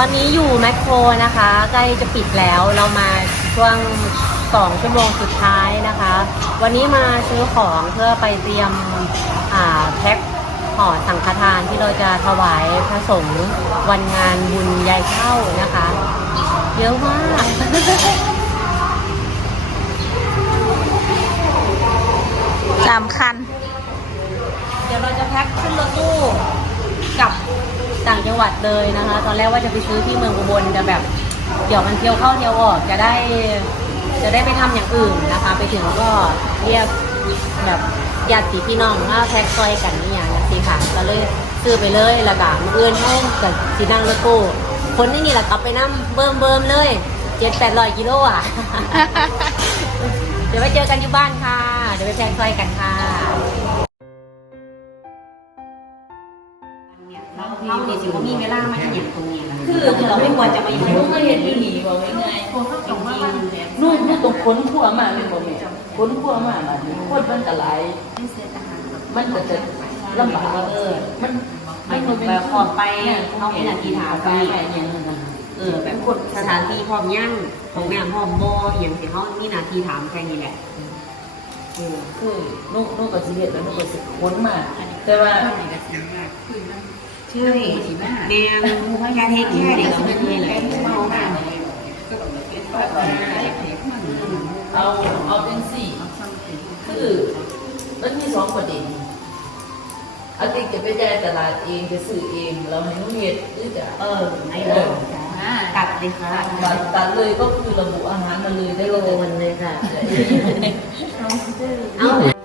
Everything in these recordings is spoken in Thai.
ตอนนี้อยู่แมคโครนะคะ ใกล้จะปิดแล้วเรามาช่วงสองชั่วโมงสุดท้ายนะคะ วันนี้มาซื้อของเพื่อไปเตรียมอ่าแพ็คห่อสังฆทานที่เราจะถวายพระสงฆ์วันงานบุญยายเข้านะคะ เยอะมากสามคัน เดี๋ยวเราจะแพ็คขึ้นรถตู้กลับ ต่างจังหวัดเลยนะคะ ตอนแรกว่าจะไปซื้อที่เมืองอุบลแต่แบบเดี๋ยวมันเที่ยวเข้าเที่ยวออกจะได้จะได้ไปทำอย่างอื่นนะคะ ไปถึงก็เรียกแบบญาติพี่น้องมาแพ็คซอยกันนี่อย่างนี้สิค่ะก็เลยซื้อไปเลยแล้วก็มืออื่นห้องกับสีนั่งรถตู้คนที่นี่แหละกลับไปนั่งเบิ่มเบิ่มเลยเจ็ดแปดร้อยกิโลอะ เดี๋ยวไปเจอกันที่บ้านค่ะ เดี๋ยวไปแพ็คซอยกันค่ะ เนี่ยเราเราเนี่ยสิว่ามีเวลามาเหยียบตรงนี้นะคือคือเราไม่ควรจะไปยุ่งก็เห็นอยู่นี่บอกง่ายคนเขาต้องว่าบ้านแๆนู่นนู่นตรงค้นขั้วมาเป็นบ่แม่ค้นขั้วมาบัดนี้คนมันก็หลายม่เสียทหารแบบมันก็จะลำบากเออมันไม่ถูกแบบขอไปเขาเป็นอาทีถามไปไปอย่างนั้นนะเออแบบคนสถานที่พร้อมย่างของแม่พร้อมบ่อย่างที่เขามีหนาทีถามแค่นี้แหละเออคือลูกลูกก็สิเฮ็ดแล้วลูกก็สิค้นมาแต่ว่า ใช่แนวยาเทคแค่เด็กเราไม่มีเลยเมาค่ะเอาเอาเป็นสี่คือมันมีสองประเด็นอาทิตย์จะไปจ่ายตลาดเองจะซื้อเองเราให้นุ่งเฮ็ดหรือจะเออไหนเลยตัดเลยค่ะตัดตัดเลยก็คือระบุอาหารมาเลยได้โลเลยมันเลยค่ะเอาอันนี้เรา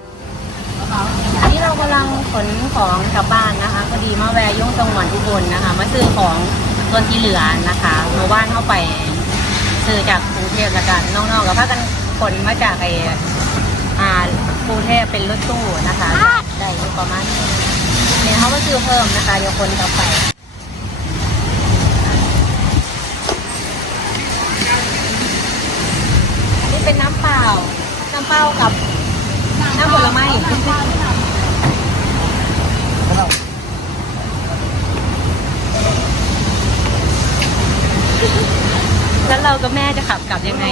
กำลังขนของกลับบ้านนะคะพอดีมาแวะยุ่งจังหวัดอุบลนะคะ มาซื้อของส่วนที่เหลือนะคะเมื่อวานเข้าไปซื้อจากกรุงเทพแล้วกันนอกๆกับพากันขนมาจากไอ้อ่ากรุงเทพเป็นรถตู้นะคะได้ประมาณนี้เนี่ยเขาก็ซื้อเพิ่มนะคะ เดี๋ยวคนกลับไปนี่เป็นน้ำเปล่า น้ำเปล่ากับน้ำผลไม้ แล้วเรากับแม่จะขับกลับยังไง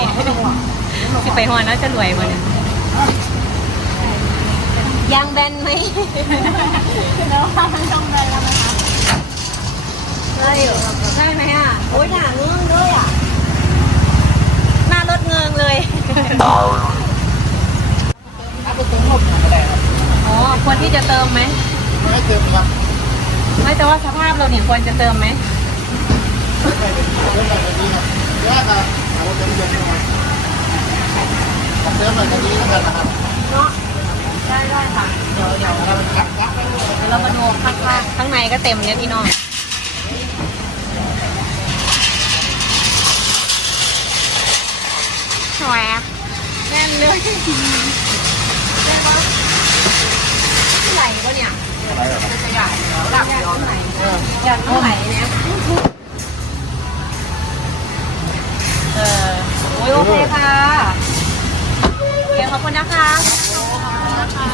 สิไปฮอนแล้วจะรวยวันนี้ยางแบนไหมแล้วมันต้องแบนแล้วไหมคะใช่ใช่ไหมอะโอ้ยหนาเงื่องด้วยอะหน้ารถเงิงเลยเอาไปเติมลมก็ได้ครับอ๋อควรที่จะเติมไหมไม่เติมครับไม่แต่ว่าสภาพเราเนี่ยควรจะเติมไหมไม่เติมเติมแบบนี้ครับเยอะครับเอาเติมเยอะนะครับเติมแบบนี้แล้วกันนะครับเนาะได้ได้ค่ะเดี๋ยวเดี๋ยวมันคัดคัดเลยเดี๋ยวเรามาดูข้างล่างข้างในก็เต็มเนี่ยพี่น้องแหวกแน่นเลยใช่ปะไหลปะเนี่ยอะไรเหรอครับจะใหญ่เหรอหลับย้อนไหลเอออยากเท่าไหร่เนี่ย อโอ้ยโอเคค่ะโอเคขอบคุณนะคะขอบคุณนะคะ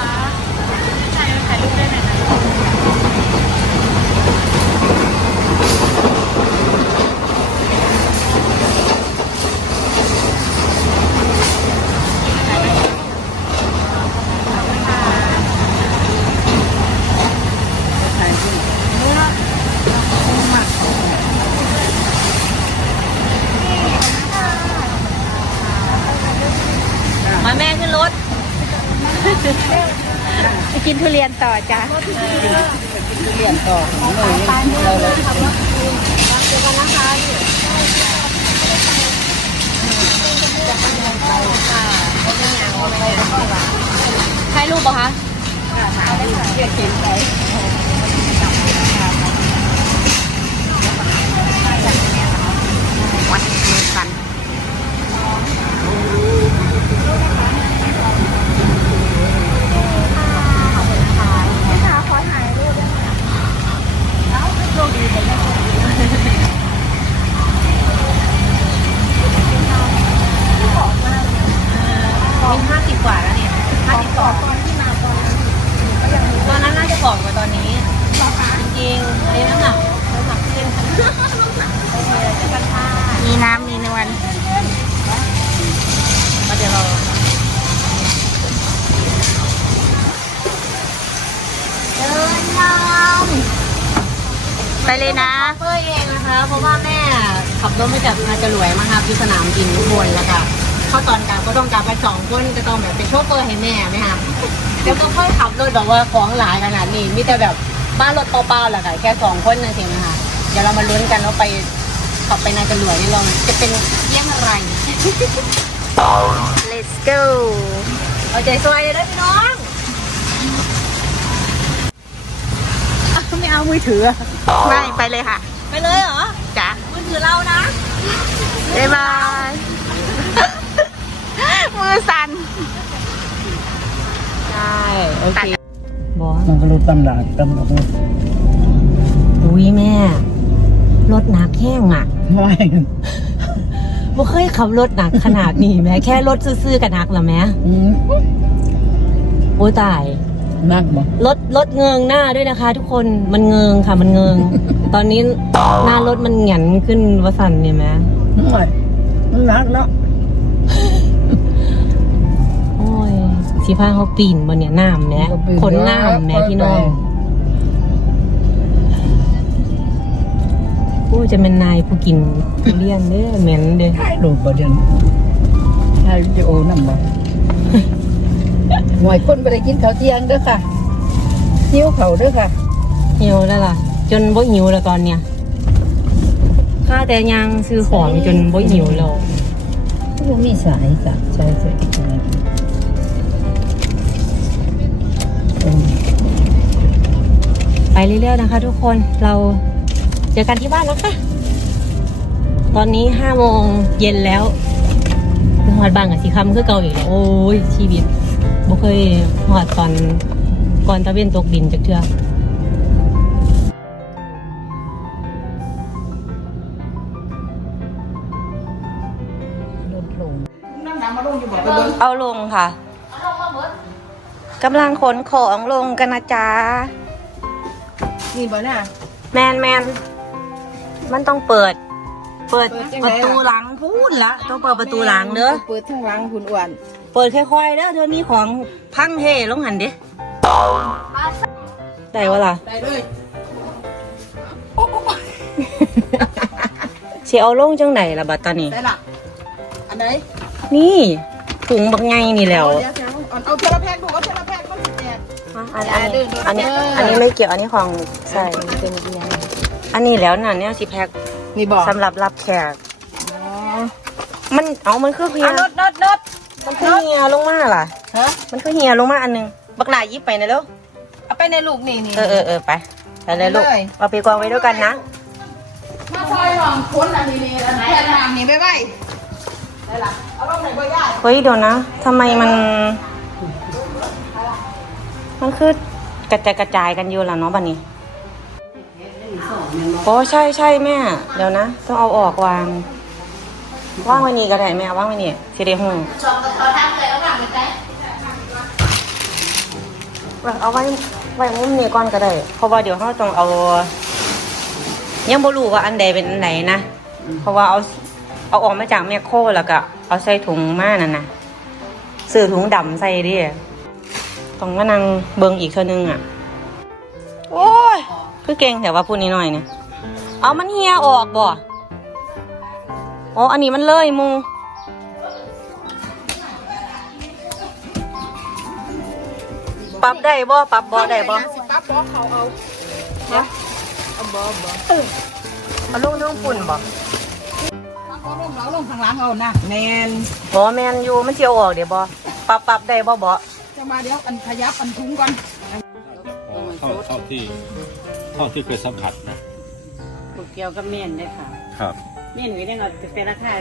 ถ่ายถ่ายรูปได้ไหมนะ มาแม่ขึ้นรถ ไปกินทุเรียนต่อจ้ะเรียนต่อเลยเราเลยเจอกันนะคะถ่ายรูปปะคะเรียกเข็มไปวัดมือกันมี ห้าสิบกว่าแล้วเนี่ยห้าสิบกว่าตอน ขับรถมาจากนาจรวยมาครับที่สนามบินอุบลแล้วก็เข้าตอนกลางก็ต้องกลับไปสองคนก็ต้องแบบเป็นโชเฟอร์ให้แม่ไหมคะเดี๋ยวก็ค่อยขับรถแบบว่าของหลายขนาดนี้มีแต่แบบบ้านรถเปล่าๆแหละค่ะแค่สองคนนั่นเองนะคะเดี๋ยวเรามาลุ้นกันว่าไปขับไปนาจรวยนี่เราจะเป็นเยี่ยงไร let's go เอาใจสวยเลยนะพี่น้องอะไม่เอามือถืออะไม่ไปเลยค่ะ ไปเลยเหรอจ้ะมือ ถือเรานะบ๊ายบาย มือสั่นใช่โอเคบอสมันก็รู้ตำดาตำดอกอุ้ยแม่ รถหนักแห้งอะไม่บ่เคยขับรถหนักขนาดนี้แม่แค่รถซื่อๆกับนักละแม่อืมโอ้ตายนักบ่รถรถเงงหน้าด้วยนะคะ ทุกคนมันเงงค่ะมันเงง ตอนนี้หน้ารถมันหงันขึ้นวสันเนี่ยแม่ไม่มันนักเนาะโอ้ยสีผ้าเขาปีนบนเนี่ยน้ำแม่ขนน้ำแม่พี่น้องโอ้จะเป็นนายผู้กินทุเรียนเด้อเหม็นเด้อถ่ายรูปบ่เดี๋ยวนี้ถ่ายวิดีโอนำบ่หน่วยคนบ่ได้กินข้าวเที่ยงเด้อค่ะหิวข้าวเด้อค่ะหิวแล้วล่ะ จนบ่หิวแล้วตอนเนี้ยข้าแต่ยังซื้อของจนบ่หิวแล้วบ่มีสายจ้ะใช่ใช่อืมไปเรื่อยๆนะคะ ทุกคนเราเจอกันที่บ้านแล้วค่ะตอนนี้ห้าโมงเย็นแล้วคือหอดบ้านกับสีคำคือเก่าอีกแล้วโอ้ยชีวิตบ่เคยหอดตอนก่อนตะเวนตกดินจากเทือล เบิ่งเอาลงค่ะกำลังขนของลงกันนะจ๊ะ นี่บ่น่ะแมนแมนมันต้องเปิด เปิดเปิดจังปไงระตูหลังพูดละต้องเปิดประตูหลังเด้อเปิดทั้งหลังหุ่นอ้วนเปิดค่อยๆเด้อเธอมีของพังเทลงหันเด้ได้วะล่ะได้เลยเสียเอาลงจังไหนล่ะบัดตอนนี้ได้ละอันไหนนี่ ถุงบักไงนี่แหล้วเดี๋ยวเดี๋ยวเอาเอาเทละแพ็คดูเอาเทละแพ็คมันสิแจกอันอันนี้เอออันนี้เอออัอันนี้ไม่เกี่ยวอันนี้ของใส่เป็นเบียร์อันนี้แล้วน่ะเนี่ยสิแพ็คนี่บอกสำหรับรับแขกอ๋อมันเอามันคือเฮียอะนดนดนดมันคือเฮียลงมาล่ะฮะมันคือเฮียลงมาอันหนึงบักหลายิบไปนะเร็วเอาไปในลูกนี่นี่เออเออเออไปไปเลยลูกไปเลยเอาไปกองไว้ด้วยกันนะมาซอยหลังคนอันนี้นี่อันไหนอันหลังนี่ไปไว้ได้ละ เอาลงไหนบ่ย่าเฮ้ยเดี๋ยวนะทำไมมัน มันคือกระจายกระจายกันอยู่ล่ะเนาะบัดนี้โอ้ใช่ใช่แม่ เดี๋ยวนะ ต้องเอาออกวาง ว่างไว้นี่ก็ได้แม่ว่างไว้นี่สิเดหูเอาไว้ไว้มุมนี้ก่อนก็ได้ เพราะว่าเดี๋ยวเขาต้องเอา ยังบ่รู้ว่าอันใดเป็นอันไหนนะ เพราะว่าเอา เอาออกมาจากแมคโครแล้วก็เอาใส่ถุงมานั่นนะซื้อถุงดำใส่ดิต้องมานั่งเบิ่งอีกเท่านึงอะ โอ้ย คือเก่งแต่ว่าพูดนิดหน่อยเนี่ยเอามันเฮียออกบ่อ๋ออันนี้มันเลยมูปรับได้บ่ปรับบ่ได้บ่สิปั๊บบอกเขาเอาฮะเอาบ่บ่เอาลงทั้งฝุ่นบ่ ปั๊บเอาลงเอาลงข้างหลังเอานะแมนบ่แมนอยู่มันสิเอาออกเดี๋ยวบ่ปรับปรับได้บ่บ่จะมาเดี๋ยวอันขยับอันถุงก่อนอ๋อเท่าเท่าที่เท่าที่เคยสัมผัสนะเกี่ยวกับเมียนด้วยค่ะ ครับเมียนหนูยังเอาเป็นราคา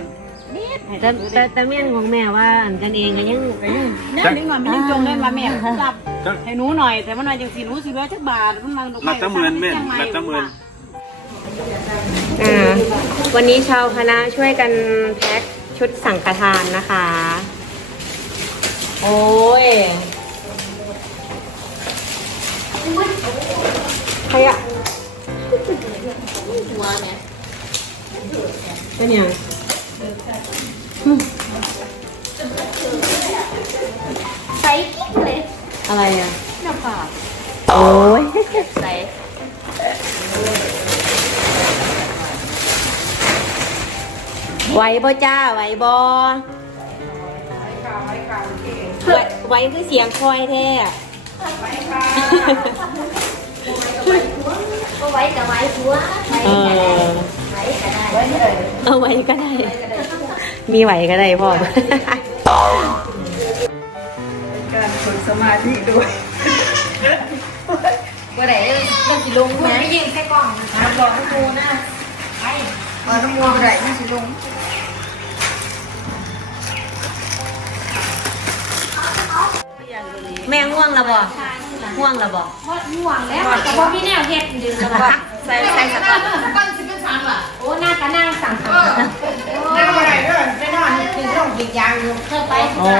แต่แต่แต่เมียนของแม่ว่าอันกันเองก็ยังก็ยังจักนิดหน่อยมันยังจงเล่นมาแม่รับจักให้หนูหน่อยแต่มันมาจังสีหนูสิเหลือจักบาทมันมานับตั้งหมื่นแม่นับตั้งหมื่น อ่าวันนี้ชาวคณะช่วยกันแพ็คชุดสังฆทานนะคะ ไหวบ่จ้าไหวบ่ไหวไหวคือเสียงคอยแท้ก็ไว้กับไว้หัวไว้เอก็ได้อไว้ก็ได้เอาไหวก็ได้ มีไหวก็ได้พ่อการฝึกสมาธิด้วยก็ได้เรื่องสิลงนะไม่ยิงแค่กล้องนะรอให้ดูนะไปเอาน้ำมัวไปไหนไม่สิลง แม่ง่วงแล้วบ่ง่วงแล้วบ่เพราะห่วงแล้วแต่พอพี่แนวเฮ็ดดึงสบายใส่ใส่สต๊อกก้อนสิบเป็นสามล่ะโอ้หน้าก็นั่งสั่งเออนั่งไปไหนเด้อไปนอนกินร่มกินยางอยู่เธอไปโอ้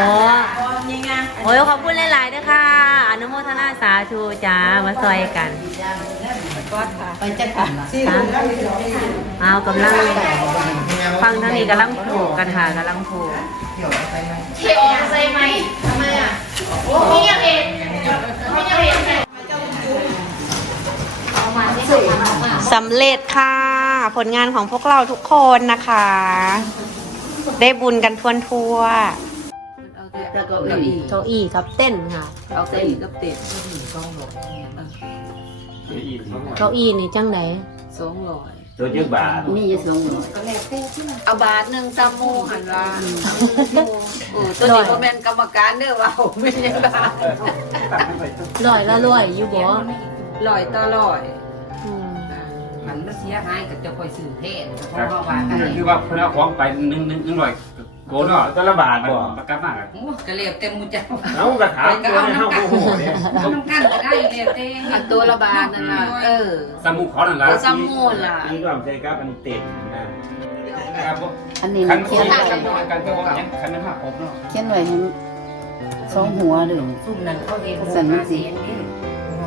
โอ้ยขอบคุณหลายๆด้วยค่ะ อนุโมทนาสาธุจ้ามาซอยกันไปจัดการสี่คนแล้วเอากำลังฟังท่างนี้กำลังผูกกันค่ะกำลังผูกเที่ยวใส่ไหมทำ ไมอะโอ้พี่แนวเฮ็ดพี่แนวเฮ็ดเอามาที่สุดมาสำเร็จค่ะ ผลงานของพวกเราทุกคนนะคะ ได้บุญกันทวนทั่วแล้วก็เก้าอี้เก้าอี้ครับเต้นค่ะเอาเก้าอี้กับเต็ดเก้าอี้นี่จังไหนสองร้อย ตัวเยอะบาทนี่จะสองร้อยเอาบาทหนึ่งตามโมหันละโอ้ตัวนี้ก็เป็นกรรมการเด้อว่าไม่ใช่บาทลอยละลอยอยู่บ่ลอยต่อลอยอืมมันมันเสียหายกับเจ้าคอยสื่อเทศเพราะว่าว่ากัน คือว่าเพิ่นเอาของไปหนึ่งหนึ่งหนึ่งร้อย โกนเนาะตัวละบาทบ่ประกันมากอะโอ้กระเลียบเต็มมือเจ้าเอากระถางตัวให้เฮาโอ้โหเนี่ยเอาน้ำกันก็ได้เลียบเต็มอันตัวละบาทนั่นล่ะเออสมุขเขานั่นล่ะเอาสมุขล่ะนี่รวมใจกับอันเต็มนะนะครับอันนี้คัมันนเขีเขียยนนกันกันก็ว่ายังคันนั้นภาพครบเนาะเขียนไว้ให้สองหัวเด้อซุ่มนั้นเขาเองสันมันสิ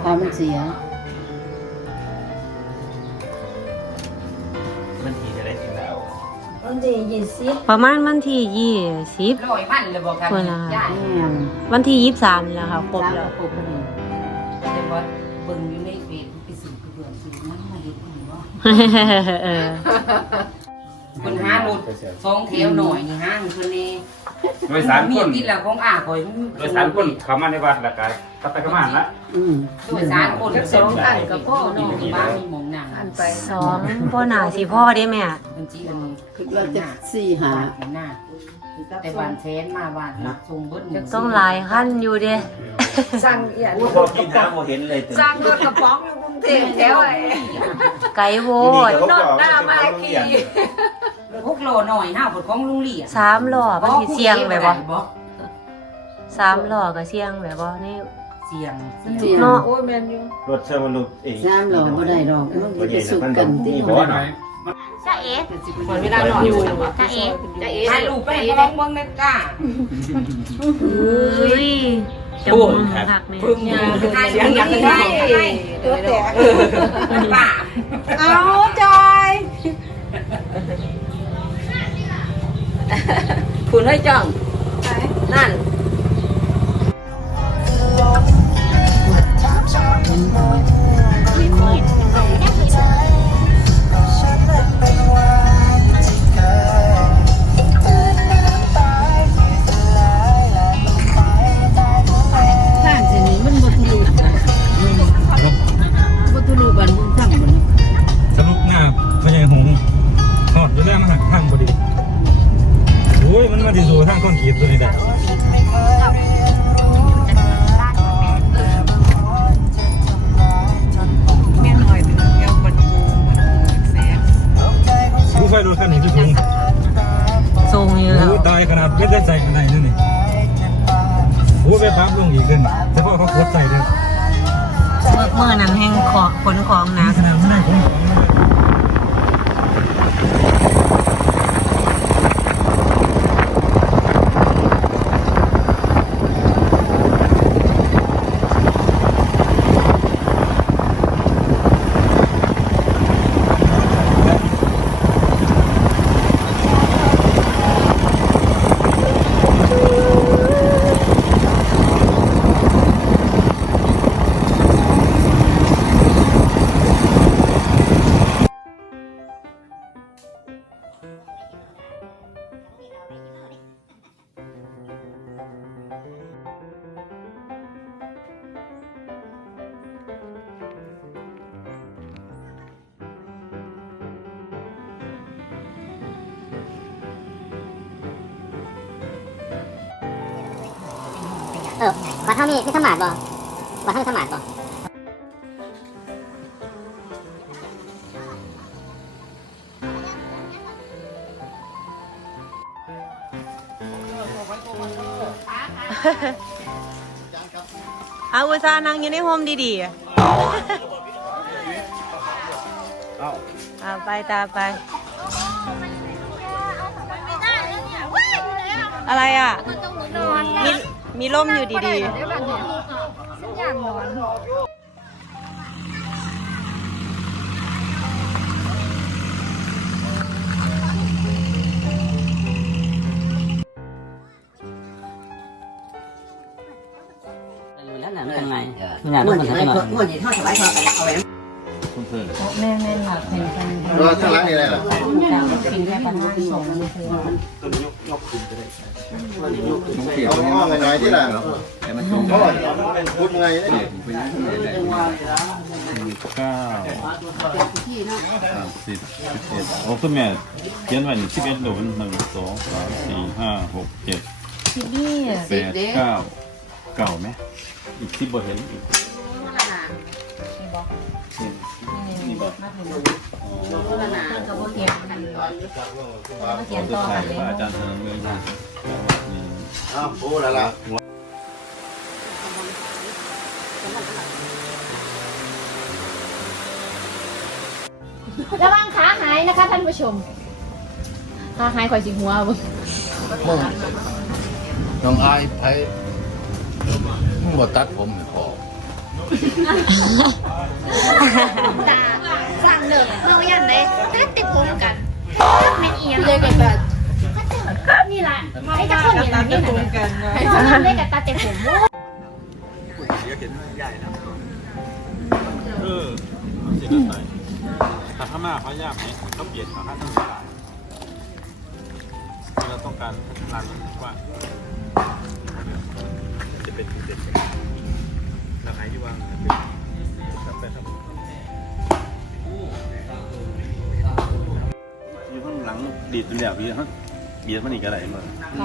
ถ้ามันเสีย ประมาณวันที่ยี่สิบร้อยพันเลยบอกกันคนละค่ะวันที่ยี่สิบสามนี่แหละค่ะครบแล้วครบพอดีแต่ว่าเบิ่งอยู่ในเฟซไปสื่อเพื่อนสื่อมันมาเห็นว่า คนหาหมดสองแถวหน่อยนี่ห้างคนนี้โดยสารคมีนที่ละของอาคอยโดยสารคนเข้ามาในวัดแล้วก็กลับไปกับมานละอืมโดยสารคนสองอันกับพ่อน้องบ้านมีหมองหนังอันไปสองพ่อหนาสิพ่อได้ไหมอะเป็นจีอันคิดว่าจะสี่หาหน้าแต่บานแทนมาบานหลักทรงเบิ้ลต้องหลายขั้นอยู่เด้สั่งอย่างโอ้โหกินน้ำโมเห็นเลยตึงสั่งรถกระป๋องอยู่กรุงเทพแถวไอ้ไก่โวดนอกหน้ามาขี่ พวกโลหน่อยห้าผลของลุงเหลี่ยสามหล่อมันสิเสียงแบบบ่สามหล่อก็เสียงแบบบ่นี่ เสียงเสียเนาะ โอ้ยแมนอยู่รถเชื่อมนุษย์เองน้ำหล่อบ่ได้ดอกมันสิไปสุกกันติบ่หน่อยจ้าเอ๋เวลาหน่อยอยู่จ้าเอ๋จ้าเอ๋ถ่ายรูปไปให้พ้องเมืองในกล้าเอ้ยจะมึงหักเนี่ยถ่ายเสียงอย่างนี้ได้ตัวแตกป่าเอาจอย คุณให้จังนั่นข้ เออบัตรเท่านี้ที่สมัครบ่บัตรเท่านี้สมัครบ่เอาอุตส่าห์นั่งอยู่ในโฮมดีๆเอาไปตามไปอะไรอะมี มีร่มอยู่ดีๆแล้วหนังยังไงหนังมันยังไงแม่แม่หลักเป็นคนรอข้างหลังนี่แหละเหรอการกินแค่ประมาณสองนาทีเอาง้อหน่อยๆที่ละพ่อพูดไงเนี่ยเก้าสามสิบสิบเอ็ดโอ้คุณแม่เขียนไว้สิบเอ็ดโดนหนึ่งสองสามสี่ห้าหกเจ็ดที่นี่แปดเก้าเก่าไหมอีกสิบบ่เห็นอีก นี่บ่กับโบเทียนมาเทียนต่อท้ากัยนเลยพระอาจารย์เสนอเลยนะนี่อ้าวพูดแล้วล่ะระวังขาหายนะคะท่านผู้ชมขาหายข่อยสิหัวบ่มึงน้องอายไผมึงบ่ตัดผมให้พ อตาสั่งเด้อเฮาอยันได้ตัดติดผมกันแม่นอียงเลยกันแบบนี่ละไอ้ตะคนนี่ล่ะนี่นะไอ้คนนั้นได้กับตาเต็มผมเออเจ็ดสายถ้าข้างหน้าเขายากไหมเขาเปลี่ยนเขาข้างหน้าได้เราต้องการรัฒนาว่าจะเป็นจุดเด่นราคาที่ว่างเป็นไปทำอยู่ข้างหลังดีดเป็นแบบนี้ฮะเบียดมันอีกอะไรมา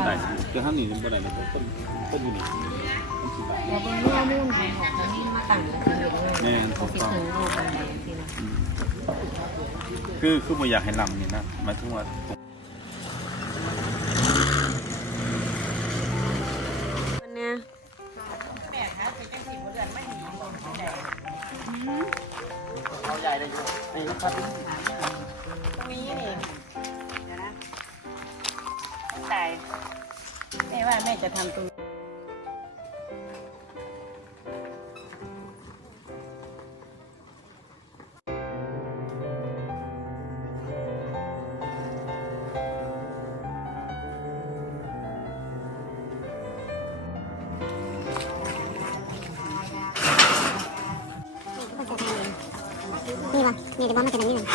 ได้คือข้างนี้บ่ได้นะต้นต้นอยู่นี่ต้นสิบบาทแล้วเบื้องหน้านู่นของของนี่มาตั้งอยู่ที่นี่แน่นถูกคิดต้องถึงรูปอะไรทีนะคือคือบ่อยากให้ลำนี่นะหมายถึงว่า ตรงนี้นี่เดี๋ยนะใส่แม่ว่าแม่จะทำตัว นี่ป่ะนี่จะบอกมันเป็นแบบนี้เลย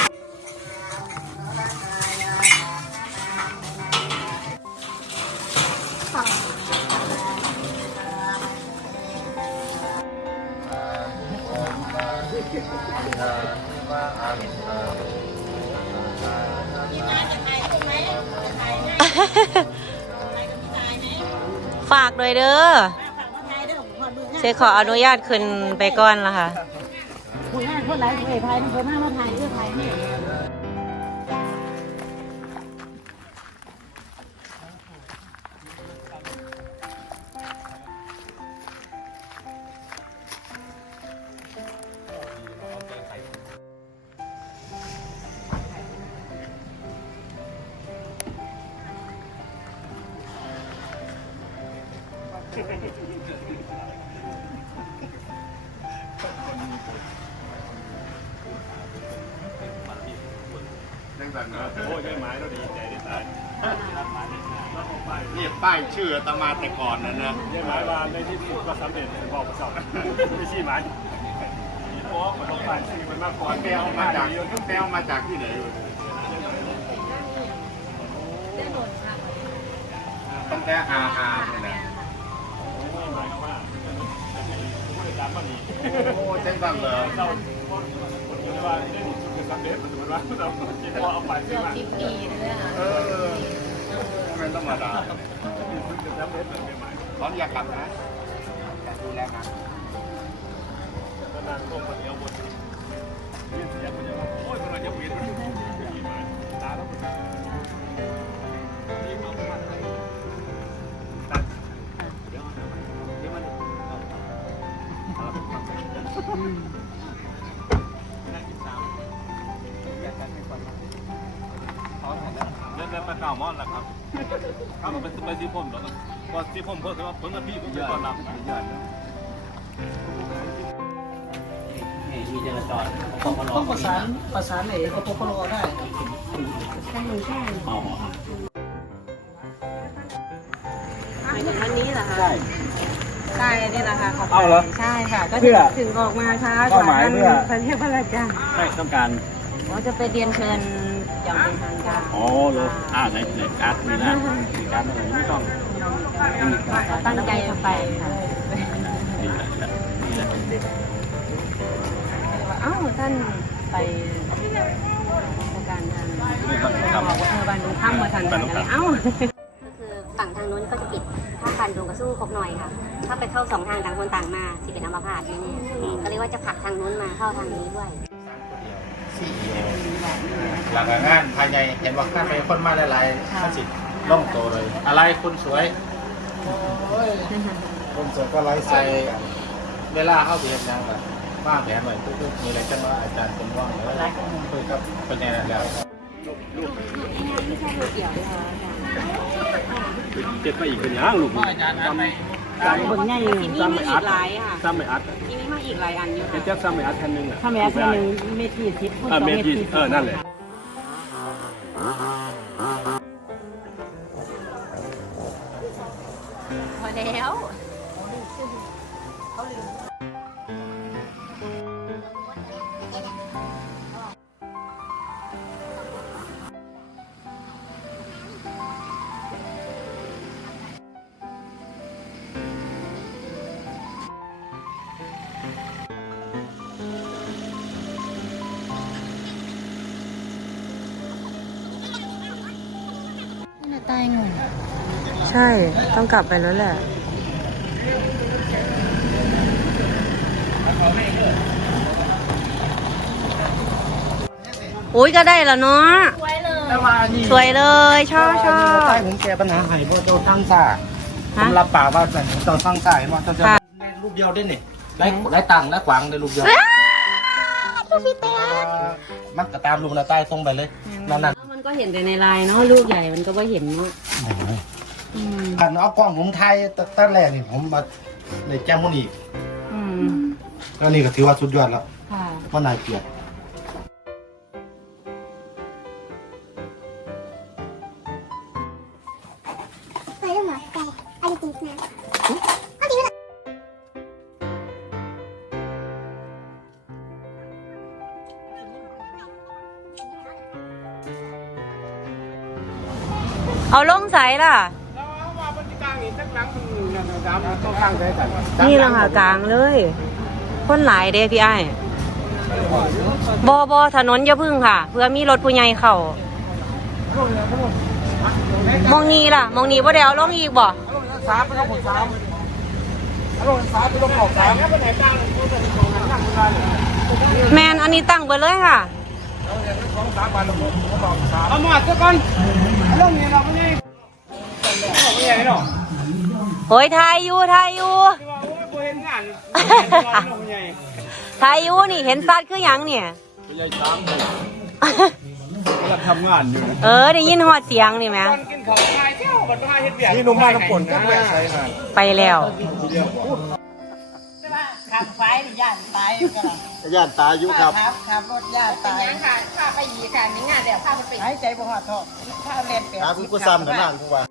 ฝากด้วยเด้อเซขออนุญาตขึ้นไปก่อนละค่ะคนหน้าคนไหนคนไทยคนหน้ามาไทยเพื่อไทย โอ้ยไม้เราดีใจได้ตายนี่ป้ายชื่ออาตมาแต่ก่อนนะนะยังไม้บานในที่สุดก็สำเร็จบอกประสบไม่ใช่ไม้โอ้มันต้องผ่านชื่อมันมากกว่าแปลมาจากแปลมาจากที่ไหนตั้งแต่อาอา เนี่ยนะโอ้เช่นกันเลยเราคนว่าได้ดีสุดคือสำเร็จมันว่าเราคิดว่าเอาไปซื้อมาสิบปีเลยอะเออไม่ธรรมดาพร้อมอยากกลับนะดูแลงานเล่นได้ไป เก้ามอนแล้วครับข้ามาเป็นไปซีผมแล้วก็พอซีผมเพิ่มขึ้นว่าผลกับพี่ผมจะตอนรับยอดต้องประสานประสานเอกปปรได้หมายถึงวันนี้เหรอคะใช่ใช่ นี่แหละค่ะขอบคุณเอาเหรอใช่ค่ะ ก็เพื่ถึงอถึงออกมาช้าเป้าหมายเพื่อประเทศพระราชาไม่ต้องการว่าจะไปเรียนเชิญอย่างเป็นทางการอ๋อเลยอ่าไหนไหนการ์ดนี่นะการ์ดอะไรไม่ต้องตั้งใจจะไปค่ะนี่แหละนี่แหละเอ้าท่านไปราชการทางนี่ต้องทำบอกว่าเออบ้านตรงข้ามมาทันกันเลยเอ้าก็คือ ฝั่งทางนู้นก็จะปิดถ้าฟันดงก็สู้ครบหน่อยค่ะถ้าไปเข้าสองทางต่างคนต่างมาสิเป็นอัมพาตแน่ๆก็เลยว่าจะผลักทางนู้นมาเข้าทางนี้ด้วยหลังงานภายในเห็นว่าข้างในคนมาหลายๆข้าสิล่องโตเลย อะไรคนสวยคนสวยก็ไล่ใส่เวลาเข้าเรียนยังแบบบ้างแผนหน่อยทุกๆมีอะไรจะมาอาจารย์เป็นว่างแล้วคุยกับเป็นยังไงแล้วไม่ใช่ลูก เจ็บไปอีกเป็นยังลูกอาจำคนใหญ่ทีนี้มาอีกหลายค่ะซ้ำไม่อัดทีนี้มาอีกหลายอันอยู่เจ็ค่ะบซ้ำไม่อัดแทนนึงอะถ้าแม้แค่หนึ่งเมทีสิบเมทีเออนั่นแหละ ใช่ ต้องกลับไปแล้วแหละอุ้ยก็ได้แล้วเนาะแต่ว่านี่สวยเลยชอบชอบ ใต้ผมแก้ปัญหาให้บ่ต้องทั้งซ่าผมรับปากว่าจะต้องทั้งซ่าเห็นว่าจะจะในรูปเดียวได้นี่ไล่ไล่ตังและขวางในรูปเดียวมันก็ตามรูปหน้าใต้ส่งไปเลยนั่นน่ะมัน ก็เห็นแต่ในไลน์เนาะลูกใหญ่มันก็ว่าเห็นเนาะอืมขันเอากล้องผมไทยตั้งแรกนี่ผมมาในแจ้งมันอีกอืมแล้วนี่ก็ถือว่าสุดยอดแล้วค่ะว่านายเกียรติไปเรื่องหมอไก่อันนี้จริงนะ เอาลงใสล่ะ นี่แหละค่ะกลางเลย คนหลายเด้พี่ไอ้ายบอบอถนนอย่าพึ่งค่ะ เพื่อมีรถผู้ใหญ่เข้ามองนี้ล่ะ มองนี้บ่ได้เอาลงอีกบ่สามไปลงหมดสามลงสามไปลงหมดสามแมนอันนี้ตั้งเบิดเลยค่ะเอาหมดซะก่อนลงนี่เราไม่ได้ไม่ใหญ่เนาะโอ้ยทายอยู่ทายอยู่โอ้ยเห็นงานทายอยู่นี่เห็นซัดคือหยังเนี่ยไม่ใช่ช้างเลยกำลังทำงานอยู่เออได้ยินหอดเสียงนี่ไหมกินของไทยเที่ยวบันไดเฮ็ดเบียร์นี่นุ่มมาน้ำปนก็แหวกใส่กันไปแล้วขับไฟย่านตายก็ล่ะญาติตายุครับครับขับรถย่านตายค่ะข้าไปยีค่ะนี่งานเดี๋ยวข้าไปหายใจบ่หอดท้องข้าเล่นเปียตาคุณกูซ้ำแต่นั่งกูว่า